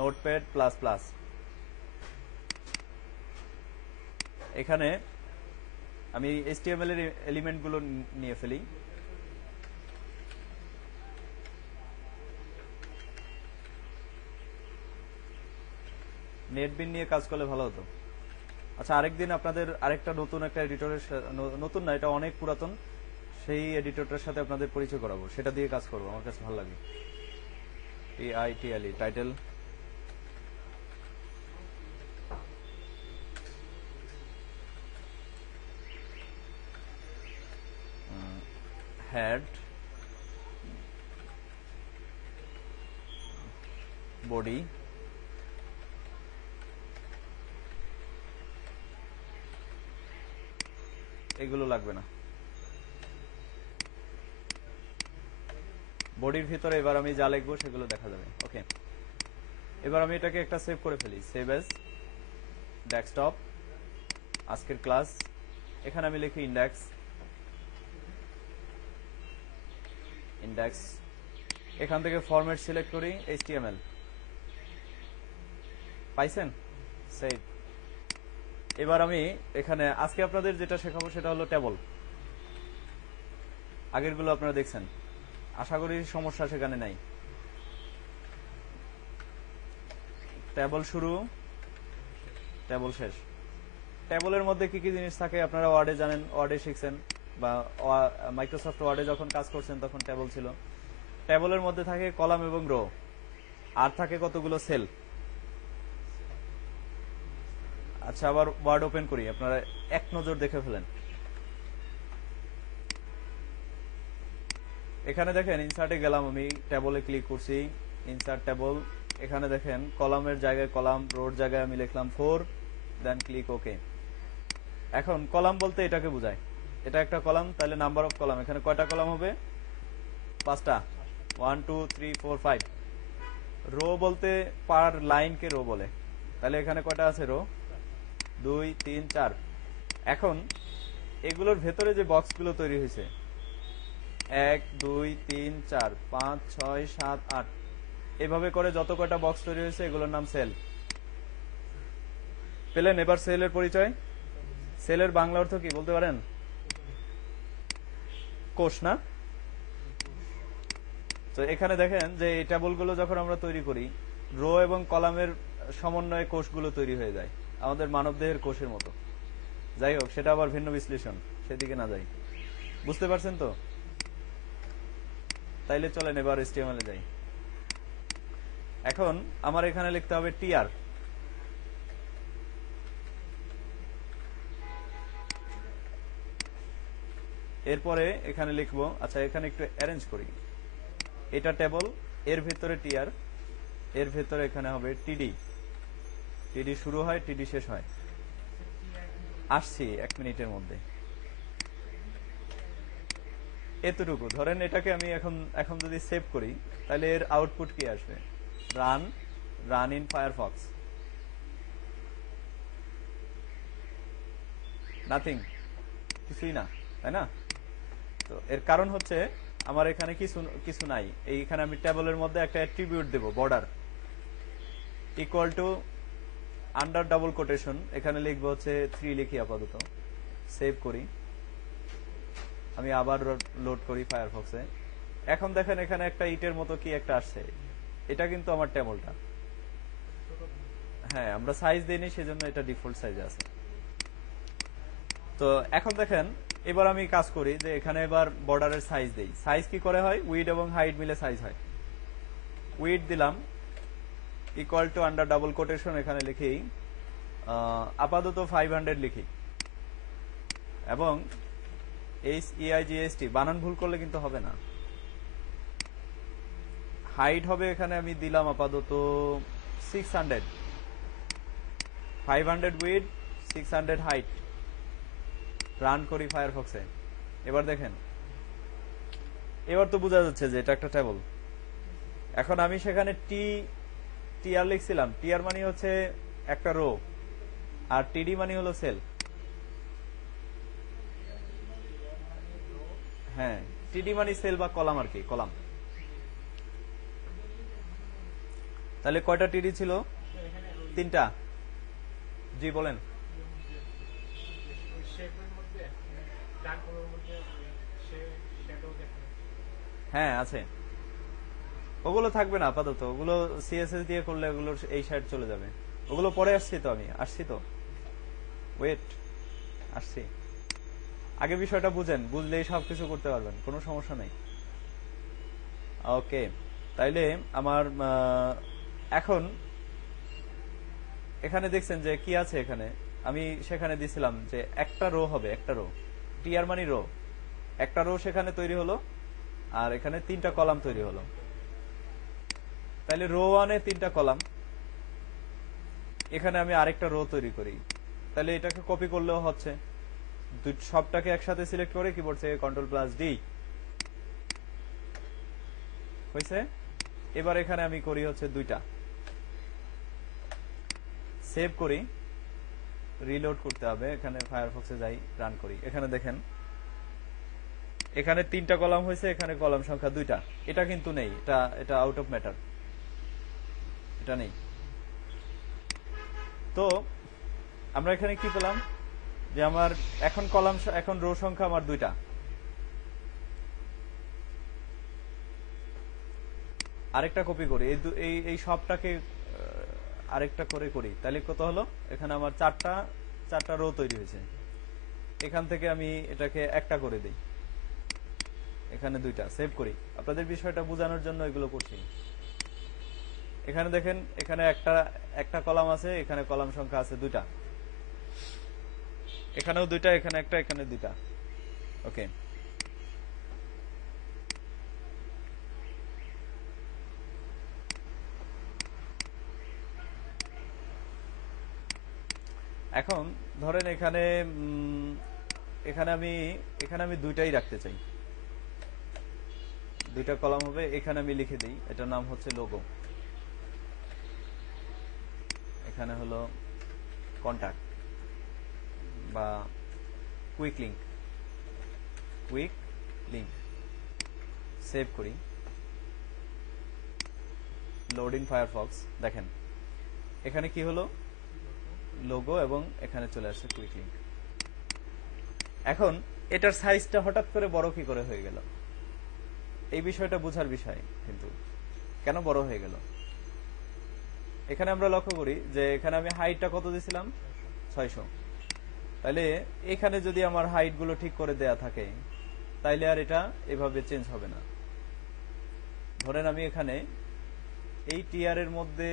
Notepad plus plus. এখানে আমি HTML এর এলিমেন্টগুলো নিয়ে ফেলি। নেটবিন নিয়ে কাজ করলে ভালো হতো। আচ্ছা, আরেকদিন আপনাদের আরেকটা নতুন একটা এডিটরের নতুন না, এটা অনেক পুরাতন, সেই এডিটরটার সাথে আপনাদের পরিচয় করাবো, সেটা দিয়ে কাজ করবো, আমার কাছে ভালো লাগে। TITLE টাইটেল, হেড, বডি, এগুলো লাগবে না। বডির ভিতরে এবার আমি যা লিখবো সেগুলো দেখা যাবে। ওকে, এবার আমি এটাকে একটা সেভ করে ফেলি। সেভ এস ডেস্কটপ, আজকের ক্লাস। এখানে আমি লিখি ইন্ডেক্স, ইন্ডেক্স। এখান থেকে ফরম্যাট সিলেক্ট করি HTML। পাইছেন? সেভ। এবার আমি এখানে আজকে আপনাদের যেটা শেখাবো সেটা হলো টেবল। আগেরগুলো আপনারা দেখছেন, আশা করি সমস্যা সেখানে নাই। টেবল শুরু, টেবল শেষ। টেবলের মধ্যে কি কি জিনিস থাকে আপনারা ওয়ার্ডে জানেন, ওয়ার্ডে শিখছেন, বা মাইক্রোসফট ওয়ার্ডে যখন কাজ করছেন তখন টেবল ছিল। টেবলের মধ্যে থাকে কলাম এবং রো, আর থাকে কতগুলো সেল। আচ্ছা, আবার ওয়ার্ড ওপেন করি, আপনারা এক নজর দেখে ফেলেন। এখানে দেখেন ইনসার্টে গেলাম, আমি টেবলে ক্লিক করছি, ইনসার্ট টেবল। এখানে দেখেন কলামের জায়গায় কলাম, রোর জায়গায় আমি লিখলাম 4, দেন ক্লিক ওকে। এখন কলাম বলতে এটাকে বোঝায়, এটা একটা কলাম, তাহলে নাম্বার অফ কলাম এখানে কয়টা কলাম হবে? 5টা। 1 2 3 4 5। রো বলতে পার লাইনকে রো বলে, তাহলে এখানে কয়টা আছে রো? 2 3 4। এখন এগুলোর ভেতরে যে বক্সগুলো তৈরি হয়েছে 1 2 3 4 5 6 7 8, এভাবে করে যত কয়টা বক্স তৈরি হয়েছে এগুলোর নাম সেল। পেলেন? এবার সেলের পরিচয়। সেলের বাংলা অর্থ কি বলতে পারেন? কোষ না? তো এখানে দেখেন যে এই টেবলগুলো যখন আমরা তৈরি করি, রো এবং কলামের সমন্বয়ে কোষগুলো তৈরি হয়ে যায়, আমাদের মানবদেহের কোষের মতো। যাই হোক, সেটা আবার ভিন্ন বিশ্লেষণ, সেদিকে না যাই। বুঝতে পারছেন তো? তাইলে চলেন এবার HTML এ যাই। এখন আমার এখানে লিখতে হবে টিআর। এরপরে এখানে লিখবো, আচ্ছা এখানে একটু অ্যারেঞ্জ করি, এটা টেবল, এর ভেতরে টিআর, এর ভেতরে এখানে হবে টিডি। টিডি শুরু হয়, টিডি শেষ হয়। আসছি 1 মিনিটের মধ্যে। এতটুকু ধরেন, এটাকে আমি এখন এখন যদি সেভ করি তাহলে এর আউটপুট কি আসবে? Run, run in Firefox. Nothing, কিছুই না, তাই না? তো এর কারণ হচ্ছে আমার এখানে কিছু কিছু নাই। এইখানে আমি টেবলের মধ্যে একটা অ্যাট্রিবিউট দেব, border equal to under double quotation, এখানে লিখবো হচ্ছে 3 লিখি আপাতত। সেভ করি, আমি আবার লোড করি ফায়ারফক্সে। এখন দেখেন এখানে একটা ইটের মতো কি একটা আসছে, এটা কিন্তু আমার টেবলটা। হ্যাঁ, আমরা সাইজ দিইনি, সেজন্য এটা ডিফল্ট সাইজে আছে। তো এখন দেখেন, এবার আমি কাজ করি যে এখানে এবার বর্ডারের সাইজ দেই। সাইজ কি করে হয়? উইড এবং হাইট মিলে সাইজ হয়। উইড দিলাম equal to under double quotation, এখানে লিখি আপাতত 500 লিখি, এবং HEIGST বানান ভুল করলে কিন্তু হবে না। হাইট হবে এখানে আমি দিলাম আপাতত 600, 500 উইড, 600 হাইট। রান করি ফায়ারফক্সে। এবার দেখেন, এবার তো বোঝা যাচ্ছে যে এটা একটা টেবল। এখন আমি সেখানে টিআর লিখছিলাম, টিআর মানে হচ্ছে একটা রো, আর টিডি মানে হলো সেল। হ্যাঁ, টিডি মানে সেল বা কলাম আর কি, কলাম। তাহলে কয়টা টিডি ছিল? তিনটা। জি বলেন। হ্যাঁ আছে, ওগুলো থাকবে না আপাতত, ওগুলো সিএসএস দিয়ে করলে ওগুলো এই সাইড চলে যাবে। ওগুলো পরে আসছি তো, আমি আসছি তো, ওয়েট, আসছি। আগে বিষয়টা বুঝেন, বুঝলেই সবকিছু করতে পারবেন, কোনো সমস্যা নেই। ওকে, তাইলে আমার এখন এখানে দেখছেন যে কি আছে এখানে, আমি সেখানে দিছিলাম যে একটা রো হবে, একটা রো, টিআর মানে রো, একটা রো সেখানে তৈরি হলো, আর এখানে তিনটা কলাম তৈরি হলো। তাহলে রো ওয়ানে তিনটা কলাম, এখানে আমি আরেকটা রো তৈরি করি, তাহলে এটাকে কপি করলেও হচ্ছে। সবটাকে একসাথে সিলেক্ট করে কিবোর্ড থেকে Ctrl+D হয়েছে। এবার এখানে আমি করি হচ্ছে দুইটা, সেভ করি, রিলোড করতে হবে, এখানে ফায়ারফক্সে যাই, রান করি। এখানে দেখেন এখানে তিনটা কলাম হয়েছে, এখানে কলাম সংখ্যা দুইটা, এটা কিন্তু নেই, এটা এটা আউট অফ ম্যাটার, এটা নেই। তো আমরা এখানে কি পেলাম যে আমার এখন কলাম, এখন রো সংখ্যা আমার দুইটা। আরেকটা কপি করি, এই সবটাকে আরেকটা করে করি, তাহলে কত হলো? এখানে আমার চারটা রো তৈরি হয়েছে। এখান থেকে আমি এটাকে একটা করে দিই, এখানে দুইটা, সেভ করি। আপনাদের বিষয়টা বোঝানোর জন্য এগুলো করছি। এখানে দেখেন, এখানে একটা কলাম আছে, এখানে কলাম সংখ্যা আছে দুইটা, এখানেও দুইটা, এখানে একটা, এখানে দুইটা। ওকে, এখন ধরেন এখানে এখানে আমি দুইটাই রাখতে চাই, দুইটা কলাম হবে, এখানে আমি লিখে দিই এটার নাম হচ্ছে লোগো, এখানে হলো কন্টাক্ট বা কুইক লিংক, সেভ করি, লোডিং ফায়ারফক্স। দেখেন এখানে কি হলো, লোগো, এবং এখানে চলে আসছে কুইক লিংক। এখন এটার সাইজটা হঠাৎ করে বড় কি করে হয়ে গেল, এই বিষয়টা বোঝার বিষয়, কিন্তু কেন বড় হয়ে গেল এখানে আমরা লক্ষ্য করি যে এখানে আমি হাইটটা কত দিয়েছিলাম, 600। তাহলে এখানে যদি আমার হাইট গুলো ঠিক করে দেয়া থাকে, তাইলে আর এটা এভাবে চেঞ্জ হবে না। ধরেন আমি এখানে এই টিআর এর মধ্যে,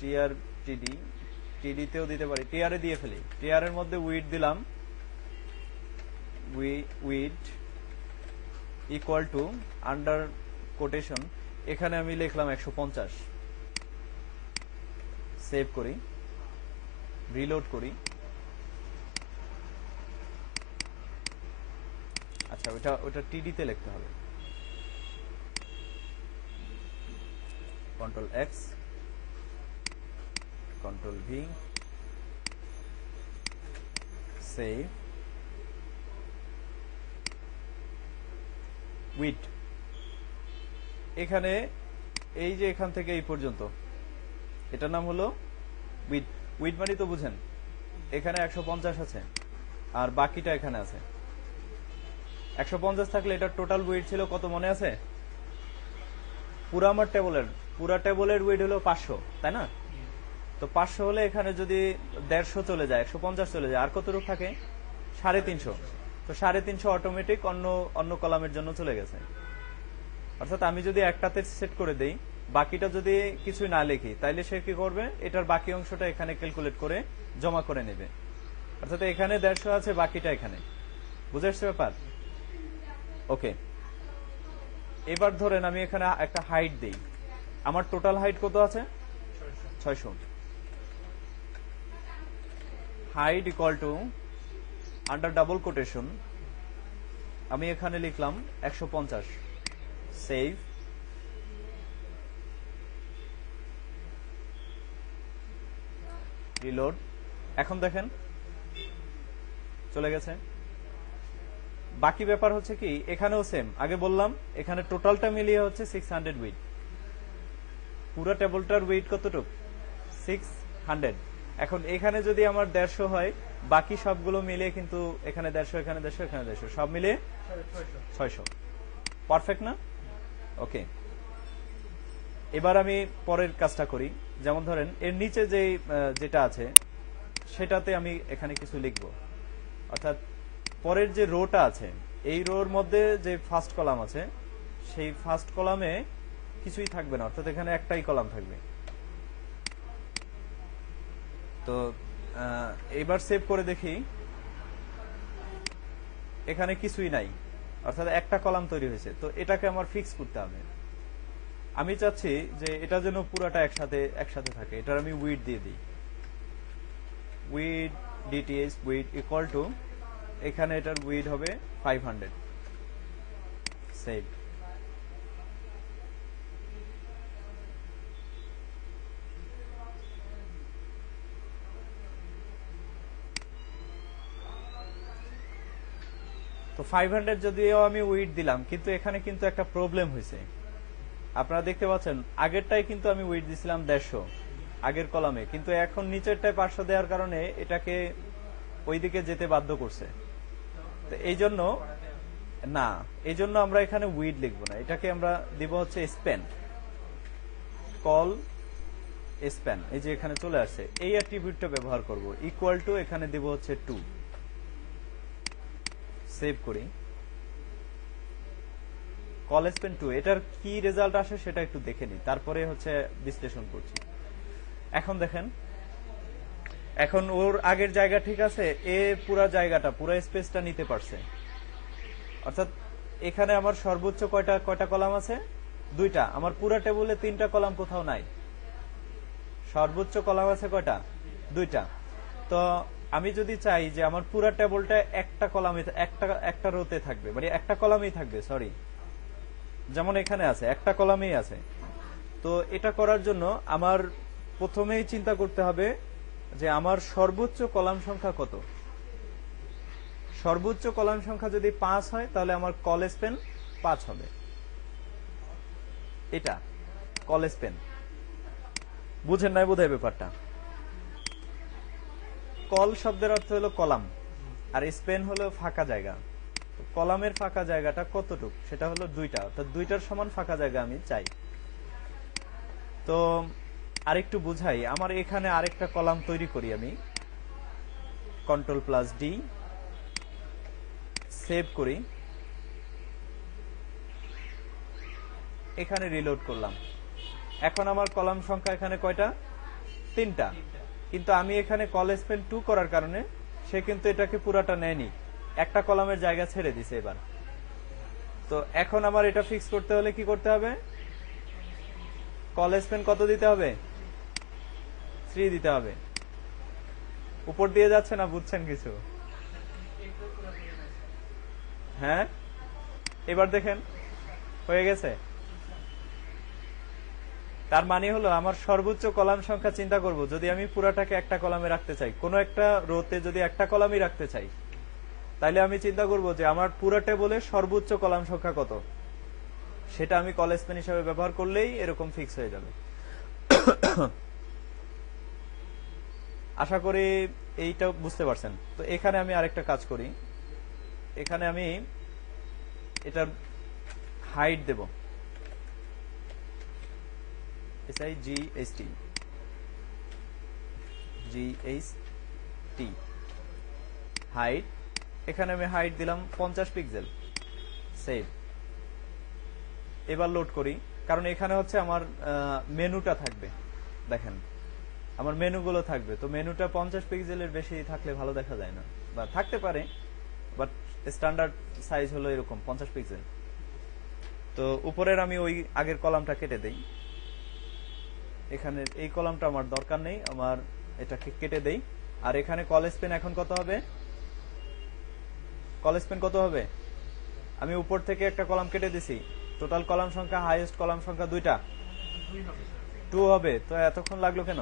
টিআর টিডি তেও দিতে পারি, টিআর এ দিয়ে ফেলি, টিআর এর মধ্যে উইড দিলাম, weed equal to under quotation, এখানে আমি লিখলাম 150, সেভ করি, রিলোড করি। আচ্ছা, ওটা টিডি তে লিখতে হবে, Ctrl+X, Ctrl+V, সেভ, উইড। এখানে এই যে এখান থেকে এই পর্যন্ত, এটার নাম হলো উইড। উইড মানে তো বুঝেন, এখানে 150 আছে, আর বাকিটা এখানে আছে। 150 থাকলে এটা টোটাল উইড ছিল কত মনে আছে? পুরা আমার পুরা টেবলের উইড হলো 500, তাই না? তো 500 হলে এখানে যদি 150 চলে যায়, 150 চলে যায়, আর কতটুকু থাকে? 350। তো 350 অটোমেটিক অন্য কলামের জন্য চলে গেছে। অর্থাৎ আমি যদি একটাতে সেট করে দেই, বাকিটা যদি কিছু না লিখি, তাইলে সে কি করবে, এটার বাকি অংশটা এখানে ক্যালকুলেট করে জমা করে নেবে। অর্থাৎ এখানে 150 আছে, বাকিটা এখানে। বুঝে আসছে ব্যাপার? ওকে, এবার ধরেন আমি এখানে একটা হাইট দেই, আমার টোটাল হাইট কত আছে? 600। Height equal to under double quotation আমি এখানে লিখলাম 150, সেভ, রিলোড। এখন দেখেন চলে গেছে। বাকি ব্যাপার হচ্ছে কি, এখানেও সেম, আগে বললাম এখানে টোটালটা মিলিয়ে হচ্ছে 600 উইড, পুরো টেবিলটার ওয়েট কতটুক 600। এখন এখানে যদি আমার 150 হয়, বাকি সবগুলো মিলে কিন্তু এখানে 150, এখানে 150, এখানে 150, সব মিলে 600। পারফেক্ট না? ওকে, এবার আমি পরের কাজটা করি। যেমন ধরেন এর নিচে যেটা আছে সেটাতে আমি এখানে কিছু লিখব, অর্থাৎ পরের যে রোটা আছে এই রোর মধ্যে যে ফার্স্ট কলাম আছে সেই ফার্স্ট কলামে কিছুই থাকবে না, অর্থাৎ এখানে একটাই কলাম থাকবে। তো এবার সেভ করে দেখি, এখানে কিছুই নাই, অর্থাৎ একটা কলাম তৈরি হয়েছে। তো এটাকে আমার ফিক্স করতে হবে। আমি চাচ্ছি যে এটা যেন পুরাটা একসাথে থাকে। এটার আমি উইড দিয়ে দিই, weed DTS weed equal to, এখানে এটার উইড হবে 500। সেভ। তো 500 যদিও আমি উইড দিলাম, কিন্তু এখানে কিন্তু একটা প্রবলেম হয়েছে। আপনারা দেখতে পাচ্ছেন আগেরটাই কিন্তু আমি উইড দিছিলাম 150 আগের কলামে, কিন্তু এখন নিচেরটায় 500 দেওয়ার কারণে এটাকে ওইদিকে যেতে বাধ্য করছে। তো এই জন্য আমরা এখানে উইড লিখবো না, এটাকে আমরা দিব হচ্ছে স্প্যান, কল স্প্যান। এই যে এখানে চলে আসছে, এই অ্যাট্রিবিউটটা ব্যবহার করব। ইকুয়াল টু এখানে দিব হচ্ছে 2। সেভ করি, কল স্প্যান 2। এটার কি রেজাল্ট আসে সেটা একটু দেখে নিই, তারপরে হচ্ছে বিশ্লেষণ করছি। এখন দেখেন, এখন ওর আগের জায়গা ঠিক আছে, এ পুরা জায়গাটা পুরা স্পেসটা নিতে পারছে। অর্থাৎ এখানে আমার সর্বোচ্চ কয়টা কলাম আছে? 2টা। আমার পুরা টেবিলে 3টা কলাম কোথাও নাই। সর্বোচ্চ কলাম আছে কয়টা? 2টা। তো আমি যদি চাই যে আমার পুরা টেবিলটা একটা কলামে একটা রোতে থাকবে, মানে একটা কলামেই থাকবে, সরি, যেমন এখানে আছে একটা কলামেই আছে। তো এটা করার জন্য আমার প্রথমেই চিন্তা করতে হবে যে আমার সর্বোচ্চ কলাম সংখ্যা কত। সর্বোচ্চ কলাম সংখ্যা যদি 5 হয় তাহলে আমার কল স্প্যান 5 হবে। এটা কল স্প্যান, বুঝেন নাই বোধহয় ব্যাপারটা? কল শব্দের অর্থ হলো কলাম, আর স্প্যান হলো ফাঁকা জায়গা। কলামের ফাঁকা জায়গাটা কতটুক? সেটা হলো 2টা, অর্থাৎ 2টার সমান ফাঁকা জায়গা আমি চাই। তো আরেকটু বুঝাই, আমার এখানে আরেকটা কলাম তৈরি করি আমি, Ctrl+D, সেভ করি, এখানে রিলোড করলাম। এখন আমার কলাম সংখ্যা এখানে কয়টা? 3টা। কিন্তু আমি এখানে কল স্প্যান 2 করার কারণে সে কিন্তু এটাকে পুরাটা নেয়নি, একটা কলামের জায়গা ছেড়ে দিছে এবার। তো এখন আমার এটা ফিক্স করতে হলে কি করতে হবে? কল স্প্যান কত দিতে হবে? 3 দিতে হবে। উপর দিয়ে যাচ্ছে না, বুঝছেন কিছু? হ্যাঁ, এবার দেখেন হয়ে গেছে। তার মানে হলো আমার সর্বোচ্চ কলাম সংখ্যা চিন্তা করব, যদি আমি পুরাটাকে একটা কলামে রাখতে চাই, কোন একটা রোতে যদি একটা কলামই রাখতে চাই, তাহলে আমি চিন্তা করব যে আমার পুরো টেবিলে সর্বোচ্চ কলাম সংখ্যা কত, সেটা আমি কল স্প্যান হিসেবে ব্যবহার করলেই এরকম ফিক্স হয়ে যাবে। আশা করি এইটা বুঝতে পারছেন। তো এখানে আমি আরেকটা কাজ করি, এখানে আমি এটার হাইট দেব, GHT হাইট। এখানে আমি হাইট দিলাম 50 পিক্সেল। সেভ। এবার লোড করি, কারণ এখানে হচ্ছে আমার মেনুটা থাকবে। দেখেন আমার মেনুগুলো থাকবে, তো মেনুটা 50 পিক্সেলের বেশি থাকলে ভালো দেখা যায় না, বা থাকতে পারে, বাট স্ট্যান্ডার্ড সাইজ হলো এরকম 50 পিক্সেল। তো উপরের আমি ওই আগের কলামটা কেটে দেই, এখানে এই কলামটা আমার দরকার নেই, আমার এটাকে কেটে দেই। আর এখানে কল স্প্যান এখন কত হবে? কল স্প্যান কত হবে? আমি উপর থেকে একটা কলাম কেটে দিছি, টোটাল কলাম সংখ্যা, হাইয়েস্ট কলাম সংখ্যা 2টা, 2 হবে। তো এতক্ষণ লাগলো কেন?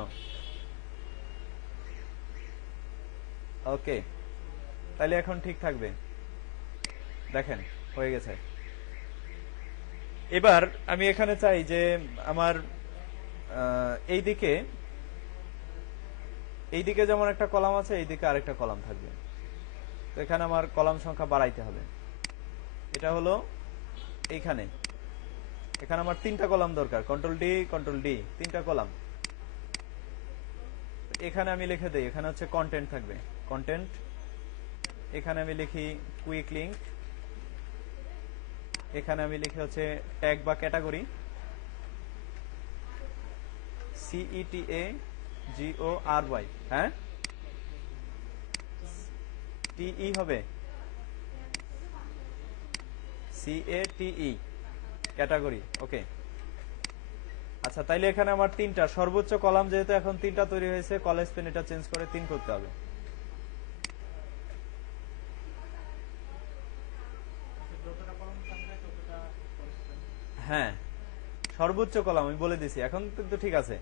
ওকে, তাহলে এখন ঠিক থাকবে। দেখেন হয়ে গেছে। এবার আমি এখানে চাই যে আমার এইদিকে এইদিকে যেমন একটা কলাম আছে, এইদিকে আরেকটা কলাম থাকবে। তো এখানে আমার কলাম সংখ্যা বাড়াইতে হবে। এটা হলো এইখানে, এখানে আমার 3টা কলাম দরকার, কন্ট্রোল ডি 3টা কলাম। এখানে আমি লিখে দেই, এখানে হচ্ছে কন্টেন্ট থাকবে, কন্টেন্ট। এখানে আমি লিখি কুইক লিঙ্ক, এখানে আমি লিখি হচ্ছে ট্যাগ বা ক্যাটাগরি, CETAGORY, হ্যাঁ TE হবে, CATE, ক্যাটাগরি। ওকে, আচ্ছা তাইলে এখানে আমার 3টা সর্বোচ্চ কলাম, যেহেতু এখন 3টা তৈরি হয়েছে, কলেজ পেন এটা চেঞ্জ করে 3 করতে হবে। হ্যাঁ, সর্বোচ্চ কলাম আমি বলে দিছি, এখন কিন্তু ঠিক আছে।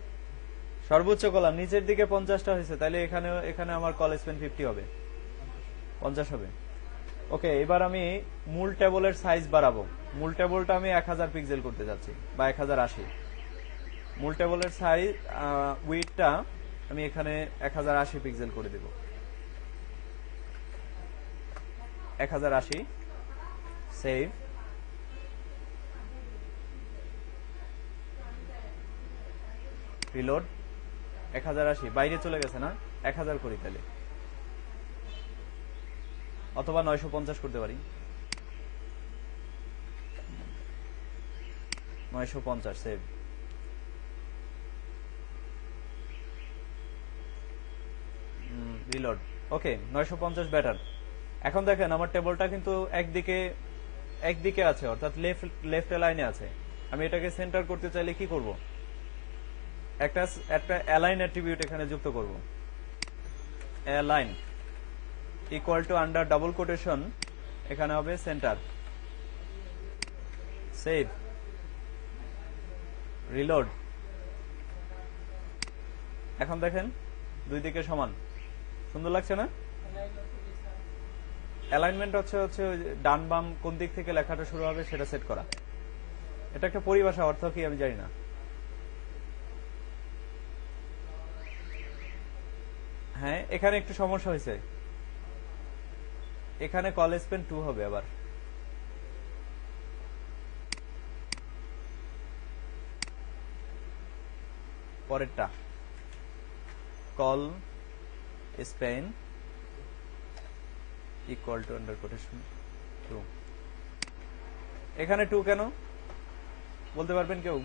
সর্বোচ্চ কলাম নিচের দিকে 50টা হয়েছে, তাহলে এখানে আমার কলেজ পেন 50 হবে, 50 হবে। ওকে, এবার আমি মূল টেবলের সাইজ বাড়াবো। মূল টেবলটা আমি 1000 পিক্সেল করতে যাচ্ছি, বা 1080। মূল টেবলের সাইজ উইডথটা আমি এখানে 1080 পিক্সেল করে দেব, 1080। Save, reload. 1080 বাইরে চলে গেছে না, 1000 করি তাহলে, অথবা 950 করতে পারি, 950। Save, reload. Okay, 950 better. এখন দেখেন আমার টেবলটা কিন্তু একদিকে আছে, অর্থাৎ লেফট লাইনে আছে। আমি এটাকে সেন্টার করতে চাইলে কি করব? একটা অ্যালাইন অ্যাট্রিবিউট এখানে যুক্ত করব। Align equal to under double quotation, এখানে হবে সেন্টার। Save, reload. এখন দেখেন দুই দিকে সমান, সুন্দর লাগছে না? অ্যালাইনমেন্ট হচ্ছে ডান বাম কোন দিক থেকে লেখাটা শুরু হবে সেটা সেট করা। এটা একটা পরিভাষা, অর্থ কি আমি জানি না। হ্যাঁ, এখানে একটু সমস্যা হয়েছে, এখানে কলেজ পেন 2 হবে। আবার পরেরটা call Spain equal to under quotation 2। এখানে 2 কেন বলতে পারবেন কেউ?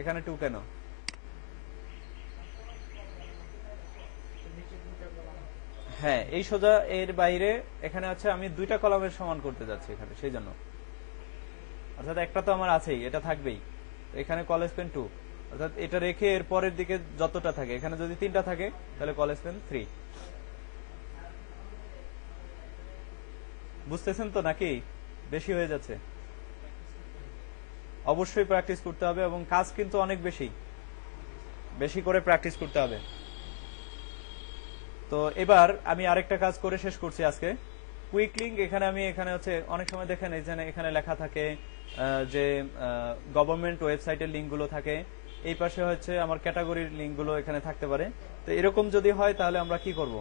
এখানে 2 কেন? হ্যাঁ, এই সোজা এর বাইরে এখানে আছে, আমি 2টা কলামের সমান করতে যাচ্ছি এখানে, সেই জন্য। অর্থাৎ একটা তো আমার আছেই, এটা থাকবেই। এখানে কলেজ পেন 2, অর্থাৎ এটা রেখে এর পরের দিকে যতটা থাকে, এখানে যদি 3টা থাকে তাহলে কলেজ পেন 3। বুঝতেছেন তো নাকি বেশি হয়ে যাচ্ছে? অবশ্যই প্র্যাকটিস করতে হবে, এবং কাজ কিন্তু অনেক বেশি করে প্র্যাকটিস করতে হবে। তো এবার আমি আরেকটা কাজ করে শেষ করছি আজকে। কুইক লিঙ্ক, এখানে হচ্ছে অনেক সময় দেখেন এখানে লেখা থাকে যে গভর্নমেন্ট ওয়েবসাইটের লিঙ্কগুলো থাকে, এই পাশে হচ্ছে আমার ক্যাটাগরির লিঙ্কগুলো এখানে থাকতে পারে। তো এরকম যদি হয় তাহলে আমরা কি করব?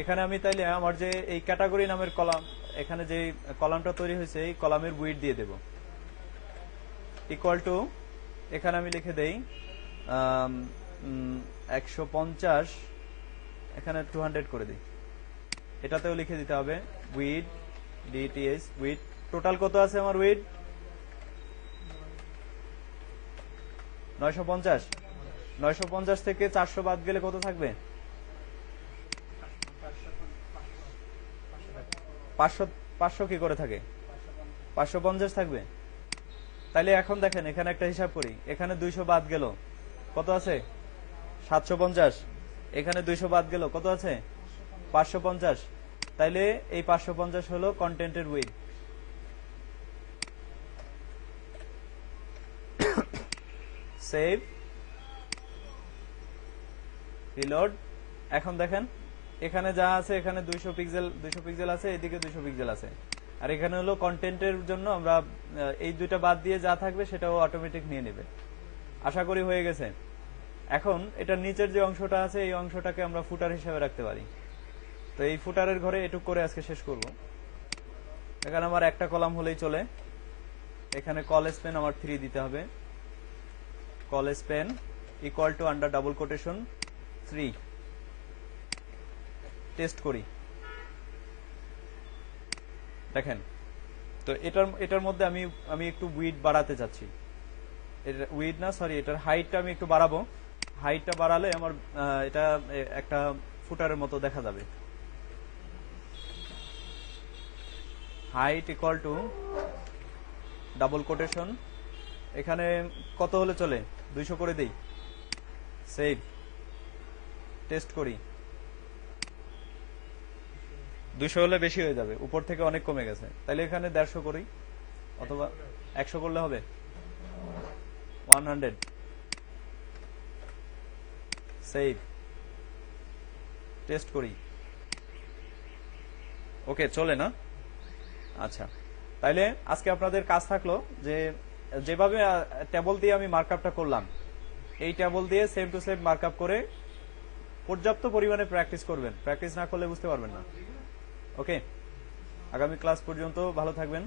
এখানে আমি তাইলে আমার যে এই ক্যাটাগরি নামের কলাম, এখানে যে কলামটা তৈরি হয়েছে এই কলামের উইডথ দিয়ে দেব ইকুয়াল টু, এখানে আমি লিখে দেই 150, এখানে 200 করে দিই। এটাতেও লিখে দিতে হবে উইডথ, ডিটিএস উইডথ। টোটাল কত আছে আমার উইডথ? 950। 950 থেকে 400 বাদ গেলে কত থাকবে? 500 কি করে থাকে? 550 থাকবে। তাইলে এখন দেখেন এখানে একটা হিসাব করি, এখানে 200 বাদ গেল, কত আছে? 750। এখানে 200 বাদ গেল, কত আছে? 550। তাইলে এই 550 হলো কন্টেন্টের উইডথ। Save, reload. এখন দেখেন এখানে যা আছে, এখানে 200 পিক্সেল আছে, এদিকে 200 পিক্সেল আছে। আর এখানে হলো কন্টেন্টের জন্য আমরা এই দুইটা বাদ দিয়ে যা থাকবে সেটাও অটোমেটিক নিয়ে নেবে। আশা করি হয়ে গেছে। এখন এটার নিচের যে অংশটা আছে এই অংশটাকে আমরা ফুটার হিসাবে রাখতে পারি। তো এই ফুটারের ঘরে এটুক করে আজকে শেষ করব। এখানে আমার একটা কলাম হলেই চলে। এখানে কল স্পেন আমার 3 দিতে হবে। Call Spain equal to under double quotation 3। Test করি, দেখেন। তো এটার মধ্যে আমি একটু উইড বাড়াতে চাচ্ছি। উইড না, সরি, এটার হাইটটা আমি একটু বাড়াবো। হাইটটা বাড়ালে আমার এটা একটা ফুটারের মতো দেখা যাবে। Height equal to double quotation, এখানে কত হলে চলে? 200 করে দেই। সেভ, টেস্ট করি। 200 হলে বেশি হয়ে যাবে, উপর থেকে অনেক কমে গেছে। তাহলে এখানে 150 করি, অথবা 100 করলে হবে। 100, সেভ, টেস্ট করি। ওকে, চলে না? আচ্ছা, তাইলে আজকে আপনাদের কাজ থাকলো যে যেভাবে টেবল দিয়ে আমি মার্কআপটা করলাম, এই টেবল দিয়ে সেম টু সেম মার্কআপ করে পর্যাপ্ত পরিমাণে প্র্যাকটিস করবেন। প্র্যাকটিস না করলে বুঝতে পারবেন না। ওকে, আগামী ক্লাস পর্যন্ত ভালো থাকবেন।